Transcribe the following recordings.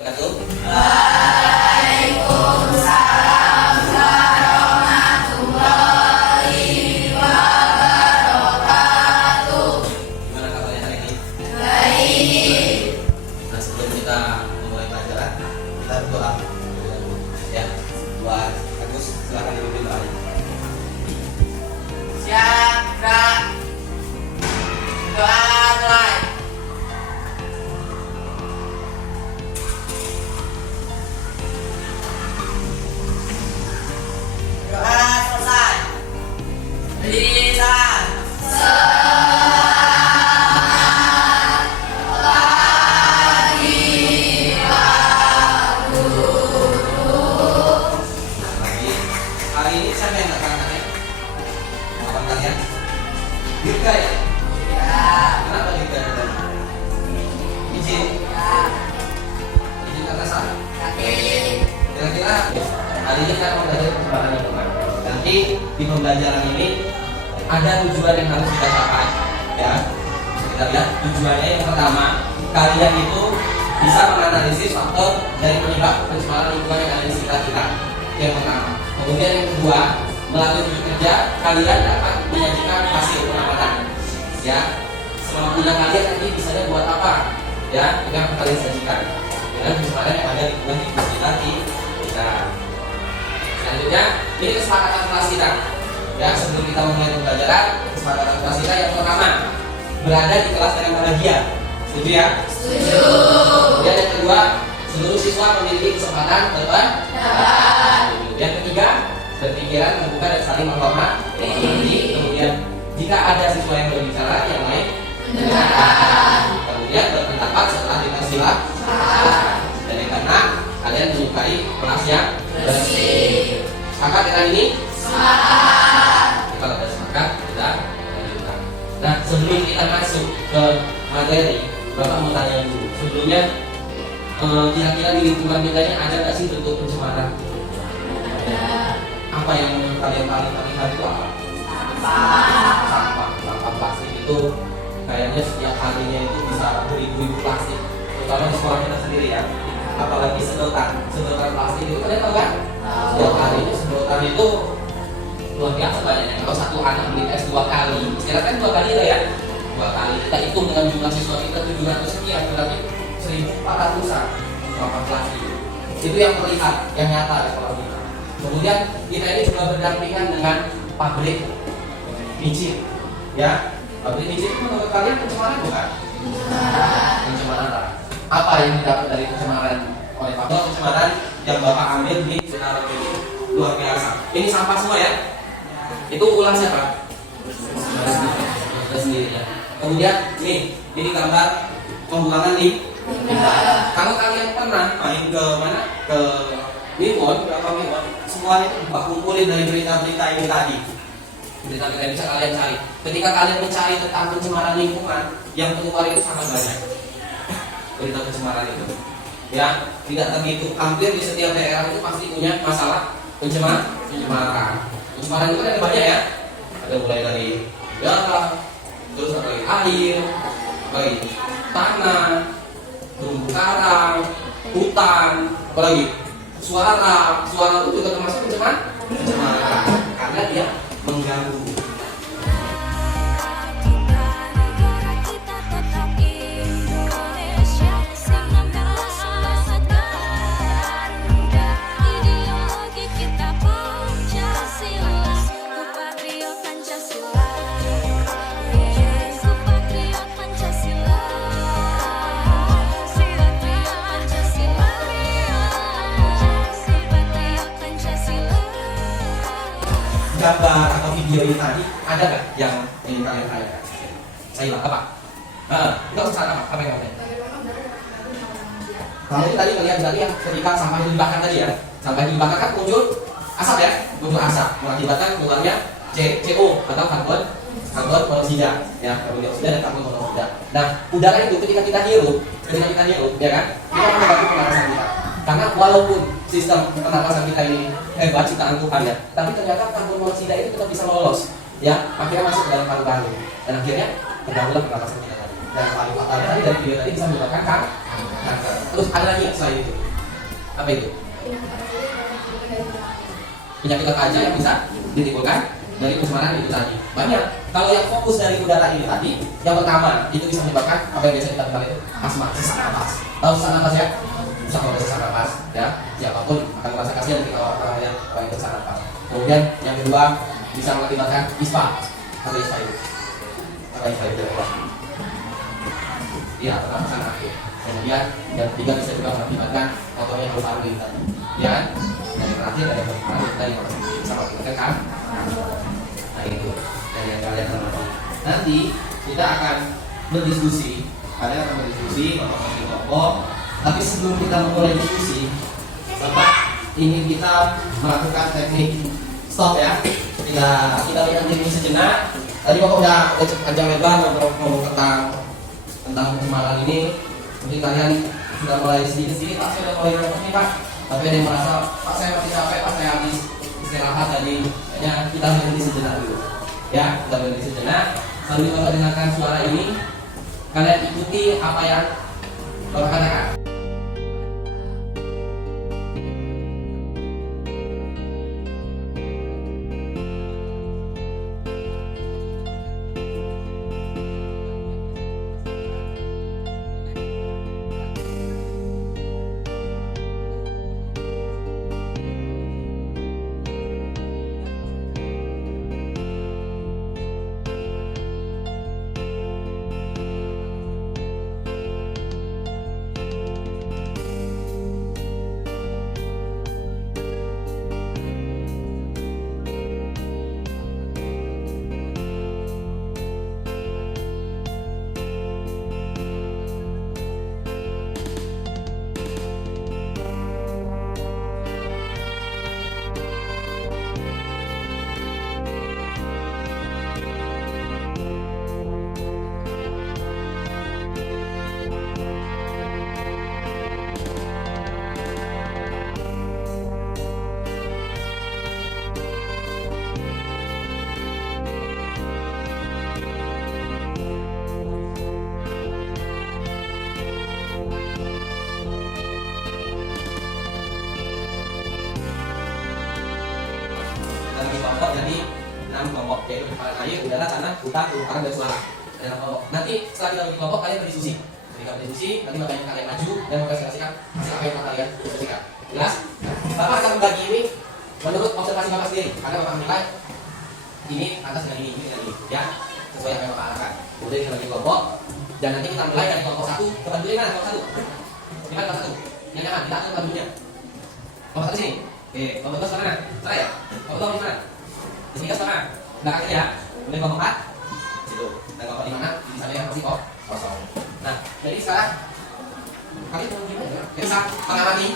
Waalaikumsalam warahmatullahi wabarakatuh. Gimana kabarnya hari ini? Baik. Nah, sebelum kita memulai pelajaran, kita berdoa. Ya, buat Agus, silakan dipimpin doanya. Siap, gerak. Doa mulai. Doa selesai. Lisan. Selamat pagi Pak Guru. Lagi, hari ini siapa yang datang anaknya? Kapan kalian? Dirga ya? Ya. Kenapa Dirga datang? Izin? Ya. Izin atas apa? Kaki. Kira-kira hari ini kan pembelajaran kesempatan yang teman. Nanti di pembelajaran ini ada tujuan yang harus kita capai. Ya, kita lihat tujuannya. Yang pertama, kalian itu bisa menganalisis faktor dari penyebab pencemaran lingkungan yang ada di sekitar kita. Itu yang pertama. Kemudian yang kedua, melalui tujuan kerja kalian dapat menyajikan hasil pengamatan. Ya, semampunya kalian nanti bisanya buat apa? Ya, itu yang akan kalian sajikan dengan pencemaran yang ada di lingkungan di sekitar kita. Selanjutnya, ini kesepakatan kelas kita. Ya, sebelum kita memulai pembelajaran, kesepakatan kelas kita yang pertama, berada di kelas dengan bahagia. Setuju ya? Setuju. Kemudian yang kedua, seluruh siswa memiliki kesempatan Dapat. Yang ketiga, berpikiran membuka dan saling menghormati. Kemudian, jika ada siswa yang berbicara, yang lain Dengarkan. Kemudian berpendapat setelah dipersilakan. Dan yang keenam, kalian menyukai kelas yang bersih. Sepakat dengan ini? Semangat. Kalau sudah sepakat, kita lanjutkan. Nah, sebelum kita masuk ke materi, Bapak mau tanya dulu. Sebelumnya, kira-kira di lingkungan kita ini ada nggak sih bentuk pencemaran? Apa yang menurut kalian paling terlihat itu apa? Sampah plastik itu kayaknya setiap harinya itu bisa beribu-ribu plastik. Terutama di sekolah kita sendiri ya. Apalagi sedotan plastik itu kalian tahu kan? Setiap harinya sedotan itu luar biasa banyaknya. Kalau satu anak beli es 2 kali, sekarang kan 2 kali ya, 2 kali. Kita hitung dengan jumlah siswa kita 700 sekian, berarti 1.400-an sampah plastik. Itu yang terlihat, yang nyata di sekolah kita. Kemudian kita ini juga berdampingan dengan pabrik micin, ya. Pabrik micin itu menurut kalian pencemaran bukan? Pencemaran. Apa yang didapat dari pencemaran oleh faktor pencemaran yang Bapak ambil di sekitar ini luar biasa. Ini sampah semua ya. Itu ulang siapa? Kita sendiri ya. Kemudian nih, ini gambar pembuangan nih. Kalau kalian pernah main ke mana? Ke Wiwon, semuanya itu kumpulin dari berita-berita ini tadi. Berita-berita yang bisa kalian cari. Ketika kalian mencari tentang pencemaran lingkungan, yang keluar itu sangat banyak. Berita pencemaran itu, ya, tidak terhitung. Hampir di setiap daerah itu pasti punya masalah pencemaran. Pencemaran itu kan ada banyak ya. Ada mulai dari udara, terus ada lagi air, lagi tanah, terumbu karang, hutan, apalagi suara itu juga termasuk pencemaran karena dia mengganggu. Gambar atau video ini tadi ada nggak yang ingin kalian tanyakan? Saya apa? Nggak usah apa yang kalian? Kamu tadi melihat berarti yang ketika sampah itu dibakar tadi ya, sampah itu dibakar kan muncul asap ya, muncul asap mengakibatkan keluarnya CO atau karbon monoksida ya, karbon dioksida dan karbon monoksida. Nah, udara itu ketika kita hirup, ya kan, kita mengganggu pernapasan kita. Karena walaupun sistem pernapasan kita ini hebat ciptaan Tuhan ya, tapi ternyata karbon monoksida itu tetap bisa lolos ya, akhirnya masuk ke dalam paru-paru dan akhirnya terganggulah pernapasan kita tadi. Dan paling fatal tadi dari video tadi bisa menyebabkan kanker. Terus ada lagi yang selain itu? Apa itu? Penyakit apa aja yang bisa ditimbulkan dari pencemaran itu tadi? Banyak. Kalau yang fokus dari udara ini tadi, yang pertama itu bisa menyebabkan apa yang biasa kita kenal itu asma, sesak napas. Tahu sesak napas ya? Bisa kalau sesak napas, ya siapapun akan merasa kasihan ketika orang yang sesak napas. Kemudian yang kedua bisa mengakibatkan ispa. Apa ispa itu? Apa ispa itu? Iya, pernapasan akhir. Kemudian yang ketiga bisa juga mengakibatkan kotornya paru-paru ini tadi. Ya, dan yang terakhir ada paru-paru tadi bisa mengakibatkan kan? Nah itu dari yang kalian teman-teman. Nanti kita akan berdiskusi. Kalian akan berdiskusi di kelompok. Tapi sebelum kita memulai diskusi, Bapak ingin kita melakukan teknik stop ya. Kita lihat diri sejenak. Tadi Bapak udah panjang lebar ngomong tentang pencemaran ini. Mungkin kalian sudah mulai sedikit-sedikit, Pak saya sudah mulai ngerti nih Pak. Tapi ada yang merasa, Pak saya masih capek, Pak saya habis istirahat tadi. Kayaknya kita berhenti sejenak dulu. Ya, kita berhenti sejenak. Sambil Bapak dengarkan suara ini, kalian ikuti apa yang Bapak katakan. Kelompok jadi 6 kelompok, yaitu pencemaran air, udara, tanah, hutan, permukaan, dan suara. Ada 6 kelompok. Nanti setelah kita bagi kelompok, kalian berdiskusi. Ketika berdiskusi, nanti Bapak yang kalian maju dan mempresentasikan hasil apa yang kalian diskusikan. Jelas? Bapak akan membagi ini menurut observasi Bapak sendiri. Karena Bapak menilai ini atas dengan ini dengan ini, ya sesuai apa yang Bapak arahkan. Kemudian kita bagi kelompok dan nanti kita mulai dari kelompok 1. Tempat duduknya mana? Kelompok 1. Di mana kelompok 1? Yang nyaman, kita atur tempat duduknya. Kelompok 1 sini. Oke, kelompok 2 sebelah mana? Sebelah ya? Kelompok 2 di mana? Di sini setengah, belakang aja ya. Kemudian kelompok 4 situ. Dan kelompok 5 di sana yang masih kosong. Nah, jadi sekarang kalian mau gimana ya? Kita bisa mengamati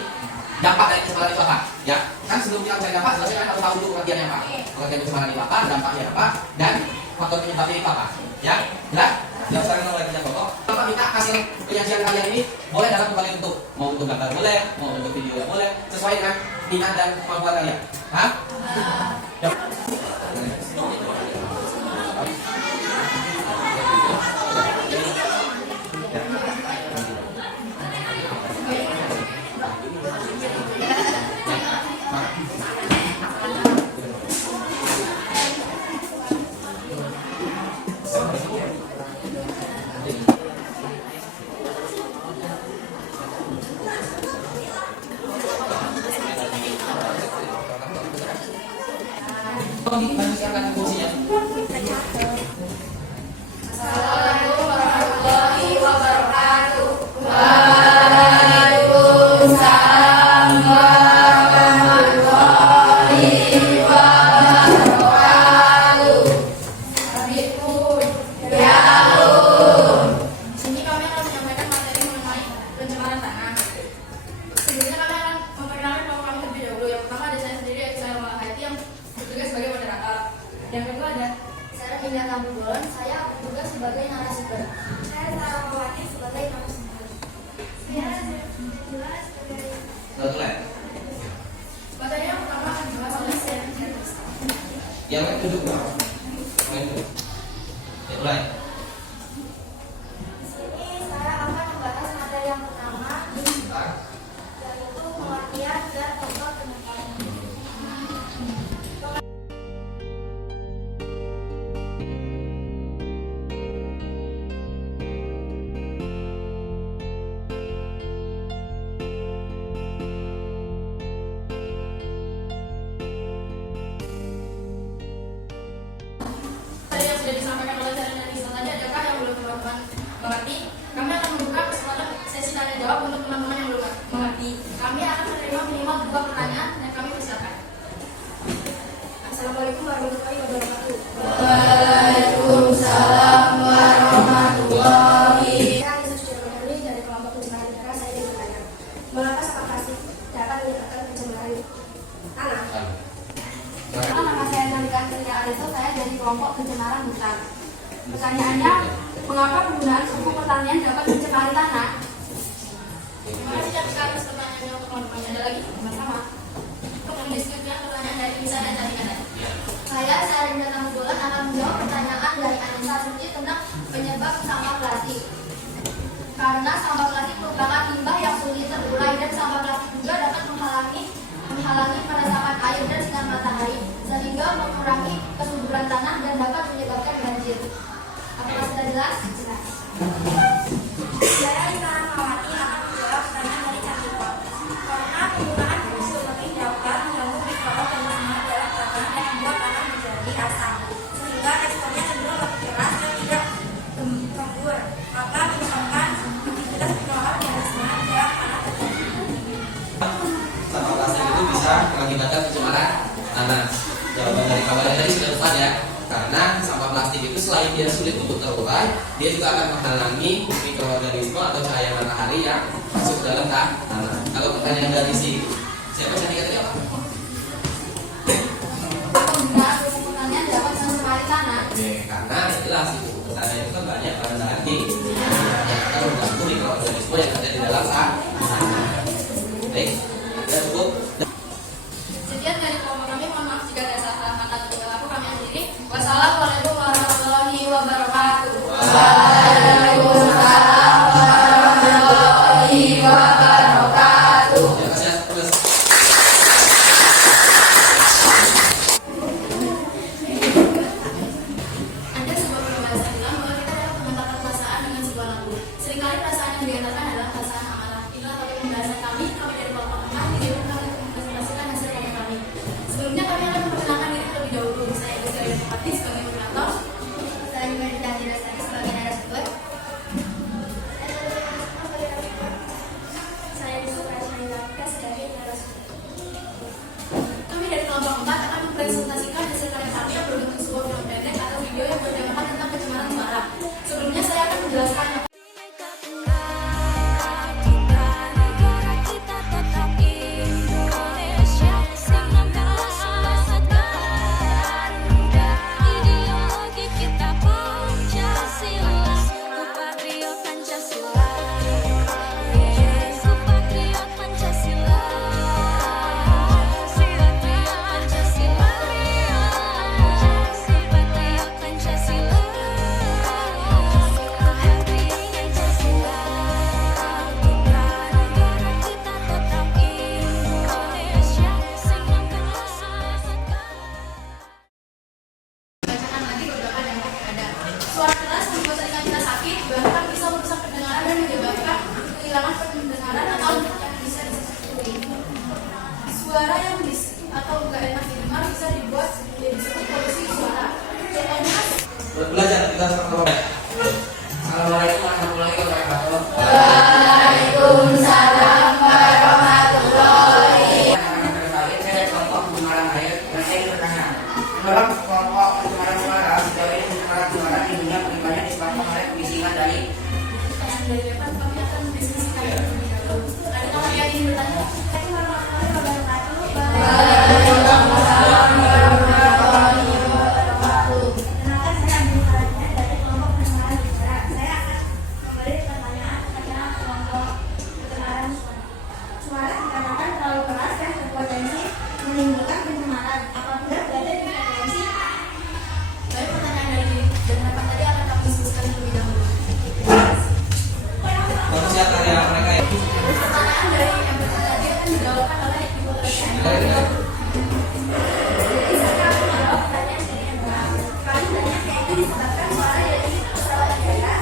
dampak dari pencemaran itu apa? Ya, kan sebelum kita mencari dampak, sebenarnya kan harus tahu dulu pengertiannya apa. Pengertian pencemaran itu apa, dampaknya apa, dan faktor penyebabnya itu apa. Ya, jelas? Yang sekarang kita mulai kelompok. Bapak minta hasil penyajian kalian ini boleh dalam berbagai bentuk. Mau bentuk gambar boleh, mau bentuk video boleh, sesuai dengan minat dan kemampuan kalian. Hah? Ya. Assalamualaikum warahmatullahi wabarakatuh. Waalaikumsalam warahmatullahi wabarakatuh. Habibur, ya Lun. Sini kami akan menyampaikan materi mengenai pencemaran tanah. Sebelumnya kami akan memperkenalkan bahwa kami terlebih dahulu. Yang pertama ada saya sendiri, yaitu saya Mahathir yang bertugas sebagai moderator. Yang kedua ada Saya Indah Kambugon, saya bertugas sebagai narasumber. Saya Sarah Mawati sebagai narasumber. Saya Zula sebagai materi yang pertama akan dibahas oleh saya. Yang lain duduk bang. Yang duduk. Ya, mulai. di sini saya akan membahas materi yang pertama. Sebentar. kelompok pencemaran hutan. Pertanyaannya, mengapa penggunaan pupuk pertanian dapat mencemari tanah? Terima kasih atas pertanyaannya untuk teman-teman. Ada lagi sama-sama. Kemudian selanjutnya pertanyaan dari Nisa dan Tadi. Saya Sarinda Tambulan akan menjawab pertanyaan dari Anissa Suci tentang penyebab sampah plastik. Karena sampah plastik merupakan limbah yang sulit terurai dan sampah plastik juga dapat menghalangi peresapan air dan sinar matahari sehingga mengurangi kesuburan tanah dan dapat menyebabkan banjir. Apakah sudah jelas? Jelas. Saya Rika Rahmawati akan menjawab pertanyaan dari Cantika. Karena penggunaan pupuk berlebih dapat mengganggu mikroorganisme dalam tanah dan membuat tanah menjadi asam, sehingga teksturnya cenderung lebih keras dan tidak gembur. Maka menyebabkan aktivitas mikroorganisme dalam tanah terjadi. Sampah plastik itu bisa mengakibatkan pencemaran tanah. Jawaban dari kabarnya tadi sudah tepat ya. Karena sampah plastik itu selain dia sulit untuk terurai, dia juga akan menghalangi mikroorganisme atau cahaya matahari yang masuk ke dalam tanah. Kalau pertanyaan dari siapa tadi katanya apa? Penggunaan pupuk pertanian dapat mencemari tanah. Karena jelas itu pertanian itu kan banyak bahan zat yang akan mengganggu mikroorganisme yang ada di dalam tanah. Baik, sudah cukup. Sekian dari kelompok kami. Mohon maaf jika ada salah kata atau perilaku kami akhiri. Wassalamualaikum warahmatullahi wabarakatuh. Waalaikumsalam warahmatullahi wabarakatuh. Ada sebuah peribahasa bilang bahwa kita dapat mengantarkan perasaan dengan sebuah lagu. Seringkali perasaan yang diantarkan adalah perasaan amarah. Inilah topik pembahasan kami dari kelompok kami di sini kami mempresentasikan hasil karya kami. Sebelumnya kami akan memperkenalkan diri terlebih dahulu. Saya Gus Ria Fatih sebagai moderator. Saya juga Dita Lestari sebagai narasumber. Saya Yusuf Rasmanilaka sebagai narasumber. Kami dari kelompok 4 akan mempresentasikan hasil karya kami yang berbentuk sebuah film pendek atau video yang bertemakan tentang pencemaran udara. Sebelumnya saya akan menjelaskan bacakan lagi beberapa dampak yang ada. Suara keras membuat telinga kita sakit, bahkan bisa merusak pendengaran dan menyebabkan kehilangan pendengaran atau yang bisa disebut. Suara yang atau enggak enak didengar bisa dibuat disebut polusi suara. Contohnya Belajar kita sama-sama. Assalamualaikum warahmatullahi wabarakatuh. Waalaikumsalam warahmatullahi. Saya dari kelompok pencemaran air dan saya ingin bertanya, menurut kelompok pencemaran udara sejauh ini pencemaran udara di dunia penyebabnya disebabkan oleh kebisingan dari Pertanyaan dari depan kami akan mendiskusikan terlebih dahulu. Ada yang ingin bertanya? Waalaikumsalam warahmatullahi wabarakatuh. Kenalkan saya Abdul Karimnya dari kelompok pencemaran udara. Saya akan memberi pertanyaan tentang kelompok pencemaran suara. Suara dikarenakan terlalu keras dan berpotensi menimbulkan pencemaran. Apabila berada di frekuensi Baik, pertanyaan dari depan tadi akan kami diskusikan terlebih dahulu. Manusia karya mereka yang Pertanyaan dari yang pertama tadi akan dijawabkan oleh Ibu Teresa. Jadi saya akan menjawab pertanyaan dari yang pertama. Kami banyak yaitu disebabkan suara dari pesawat udara,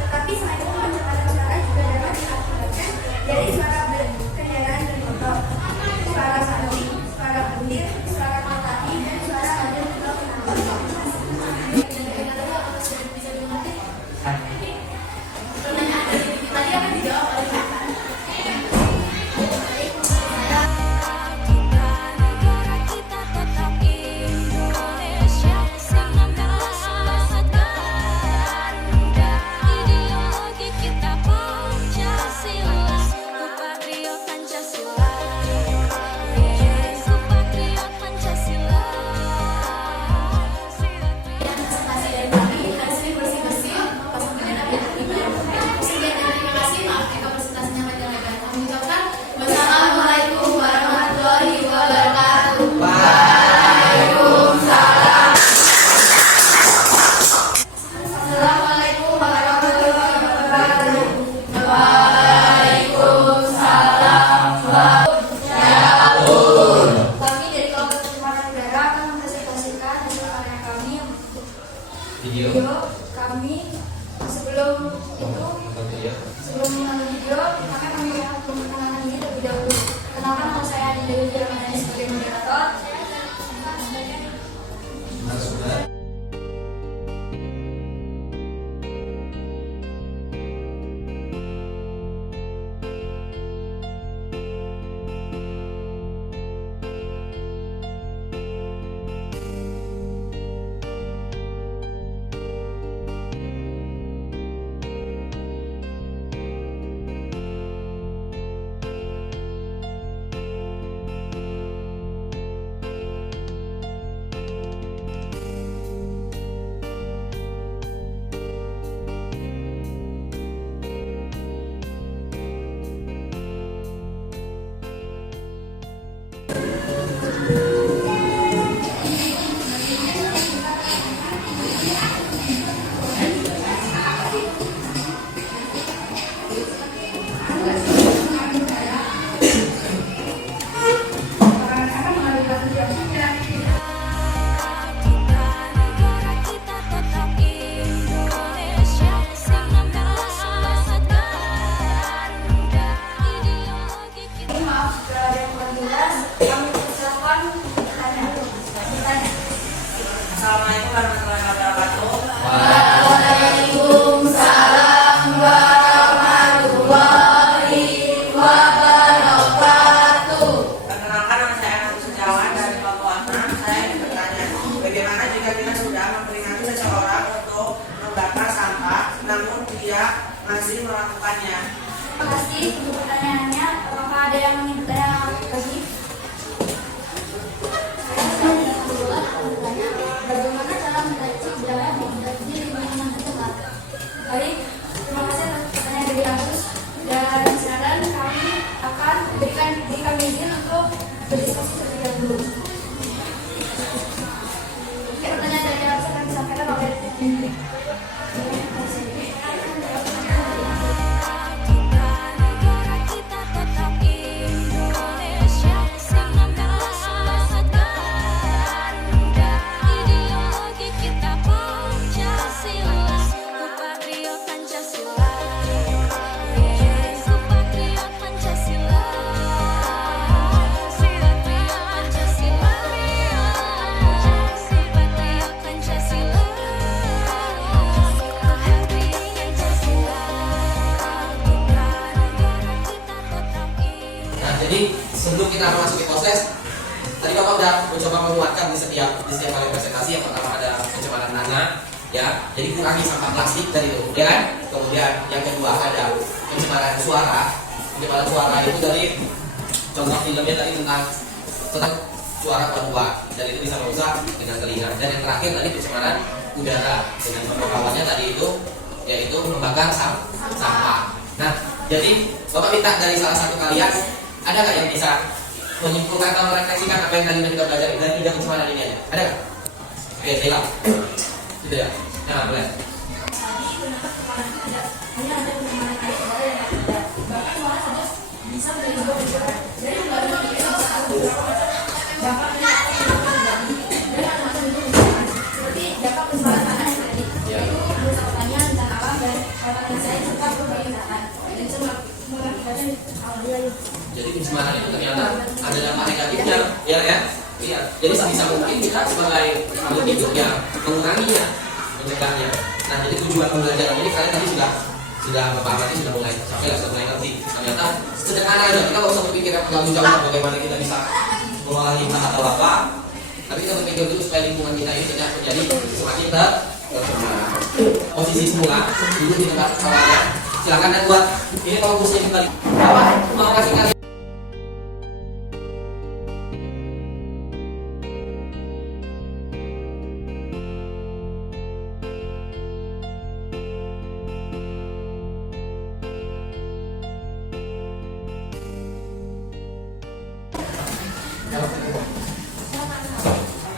tetapi selain itu pencemaran udara juga dapat diakibatkan dari suara kendaraan bermotor, suara sapi, suara petir, suara matahari, dan suara azan juga penambahan. Dan dari tadi apakah sudah bisa dimengerti? Pertanyaan dari Ibu tadi akan dijawab oleh Pak. akan mengambil tanggung jawabnya. Maaf jika ada yang kurang jelas. Kami persilakan bertanya. Assalamualaikum warahmatullahi wabarakatuh. Waalaikumsalam warahmatullahi wabarakatuh. Perkenalkan, nama saya Agus Setiawan dari kelompok 6. Saya ingin bertanya, bagaimana jika kita sudah memperingati seseorang untuk membakar sampah, namun dia masih melakukannya? Terima kasih untuk pertanyaannya. Apakah ada yang ingin bertanya lagi? Bagaimana cara mendeteksi budaya mendeteksi lingkungan tercemar? Baik, terima kasih atas pertanyaan dari Agus. Dan sekarang kami akan berikan izin untuk berdiskusi terlebih dahulu. Pertanyaan dari Agus akan disampaikan oleh Nah, jadi sebelum kita memasuki proses, tadi Bapak udah mencoba menguatkan di setiap kali presentasi. Yang pertama ada pencemaran tanah, ya. Jadi kurangi sampah plastik dari itu, ya kan? Kemudian yang kedua ada pencemaran suara. Pencemaran suara itu dari contoh filmnya tadi tentang suara kedua, dan itu bisa merusak dengan telinga. Dan yang terakhir tadi pencemaran udara dengan pembakarannya tadi itu yaitu membakar sampah. Nah, jadi Bapak minta dari salah satu kalian, ada nggak yang bisa menyimpulkan atau merefleksikan apa yang tadi kita belajar dari 3 pencemaran ini aja? Ada nggak? Oke, silakan. Gitu ya. Nah, boleh. tadi ternyata kemarin itu tidak hanya ada pencemaran air udara yang tidak, bahkan malah saja bisa menjadi sebuah pencemaran. Jadi baru ini bisa beberapa macam dampak dari apa yang terjadi dan macam itu pencemaran. Seperti dampak pencemaran tanah yang tadi, yaitu merusak pertanian dan alam dan pertanian saya serta berbagai misalkan dan bisa mengakibatkan awal wilayah. Jadi pencemaran itu ternyata ada dampak negatifnya, ya ya. Iya. Jadi sebisa mungkin kita sebagai makhluk hidup ya menguranginya, mencegahnya. Nah, jadi tujuan pembelajaran ini kalian tadi sudah Bapak Amati sudah mulai sampai sudah mulai ngerti. Ternyata sederhana aja, kita nggak usah berpikir terlalu jauh bagaimana kita bisa mengolah limbah atau apa. Tapi kita berpikir dulu supaya lingkungan kita ini tidak menjadi semakin tercemar. Posisi semula duduk di tempat awalnya. Silakan dan buat ini kalau kursinya kembali. Apa? Mau kasih kalian.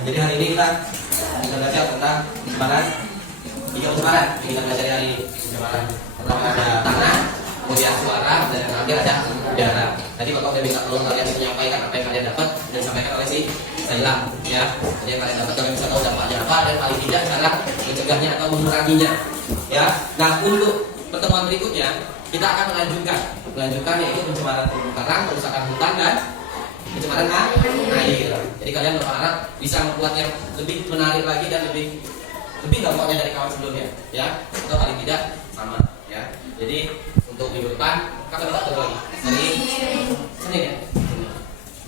Jadi hari ini kita belajar tentang pencemaran. 3 pencemaran yang kita belajar hari ini. Pencemaran pertama ada tanah, kemudian suara, dan yang terakhir ada udara. Tadi Bapak udah minta tolong kalian menyampaikan apa yang kalian dapat dan disampaikan oleh si Sailam, ya. Jadi yang kalian dapat kalian bisa tahu dampaknya apa dan paling tidak cara mencegahnya atau menguranginya, ya. Nah, untuk pertemuan berikutnya kita akan melanjutkan yaitu pencemaran terumbu karang, kerusakan hutan dan pencemaran air. Jadi kalian berharap bisa membuat yang lebih menarik lagi dan lebih dampaknya dari kawan sebelumnya, ya, atau paling tidak sama, ya. Jadi untuk minggu depan kapan kita ketemu lagi? Hari Senin ya.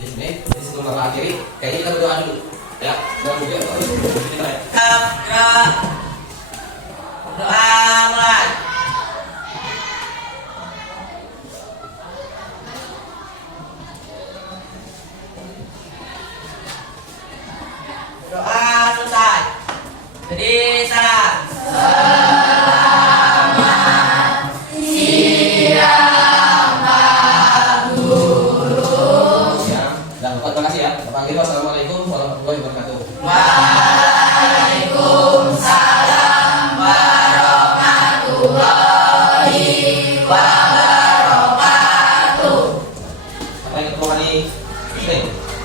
Di sini. Jadi sebelum Bapak akhiri, kayaknya kita berdoa dulu, ya. Doa dulu ya. Doa mulai. Doa selesai. Jadi salam. Ya. Dan terima kasih ya. Bapak akhiri, wassalamualaikum warahmatullahi wabarakatuh. Waalaikumsalam. lagi. Sini.